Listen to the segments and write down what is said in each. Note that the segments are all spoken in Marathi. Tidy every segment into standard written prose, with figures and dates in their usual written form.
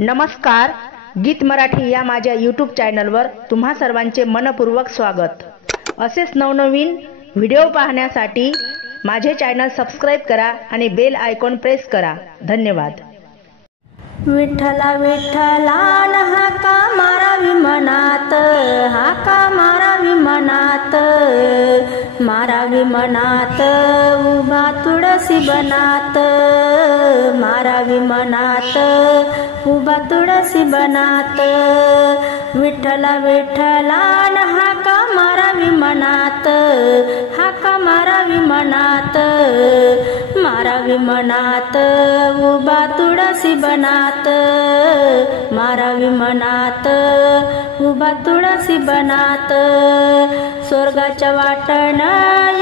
नमस्कार, गीत मराठी या माझ्या यूट्यूब चॅनलवर तुम्हा सर्वांचे मनपूर्वक स्वागत। असेच नवनवीन व्हिडिओ पाहण्यासाठी माझे चॅनल सबस्क्राइब करा आणि बेल आयकॉन प्रेस करा। धन्यवाद। विठ्ठला विठ्ठला हाका मारावी मनात, हाका मारावी मनात, मारावी मनात उभा तुळसी बनात, मारावी मनात उभा तुळसी बनात। विठ्ठला विठ्ठला हाका मारावी मनात, हाका मारावी मनात, मारावी मनात उभा तुळसी बनात, मारावी मनात उभा तुळसी बनात। स्वर्गाच्या वाटण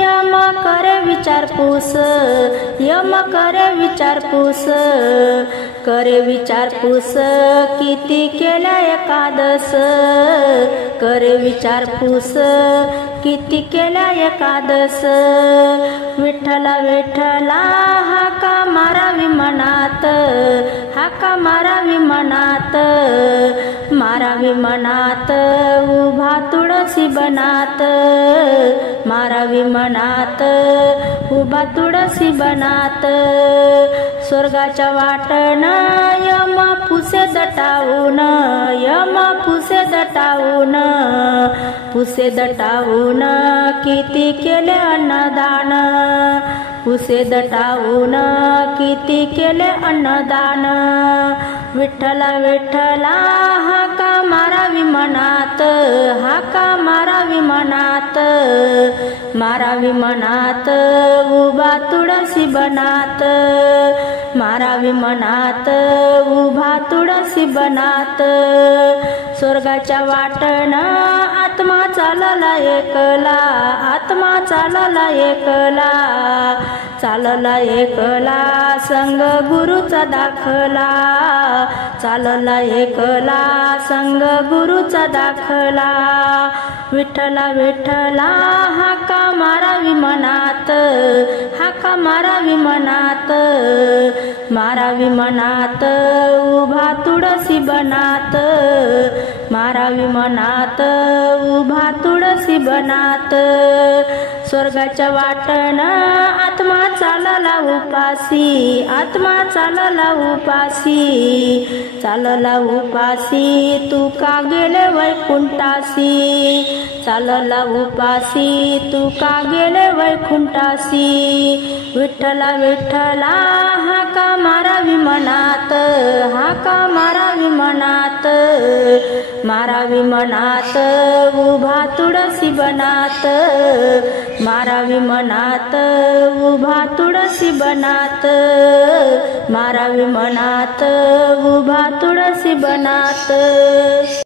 यम करे विचारपूस, यम करे विचारपूस, करे विचारपूस किती केल्या एकादस, करे विचारपूस किती केल्या एकादस। विठ्ठला विठ्ठला हाका मारावी मनात, हाका मारावी मनात, मारावी मनात उभा तुळसी बनात, मारावी मनात उभा तुळसी बनात। स्वर्गाच्या वाटण यम पुसे दटावून, यम पुसे दटावून, पुसे दटावून किती केले अन्नदान, पुसे दटावून किती केले अन्नदान। विठ्ठला विठ्ठला हाका मारावी मनात, हाका मारावी मनात, मारावी मनात उभा तुळसी बनात, मारावी मनात उभा तुळसी बनात। स्वर्गाच्या वाटण आत्मा चालला एकला, आत्मा चालला एकला, चालला एकला संग गुरुचा दाखला, चालला एकला संग गुरुचा दाखला। विठ्ठला विठ्ठला हाका मारावी मनात, हाका मारावी मनात, मारावी मनात उभा तुळसी बनात, मारावी मनात उभा तुळसी बनात। स्वर्गाच्या वाटण आत्मा चालला उपासी, आत्मा चालला उपासी, चालला उपासी तू का गेले वैकुंठासी, चालला उपासी तू का गेले वैकुंठासी। विठ्ठला विठ्ठला हाका मारावी मनात, हाका मारावी मनात, मारावी मनात उभा तुळसी बनात, मारावी मनात उभा तुळसी बनात, मारावी मनात उभा तुळसी बनात।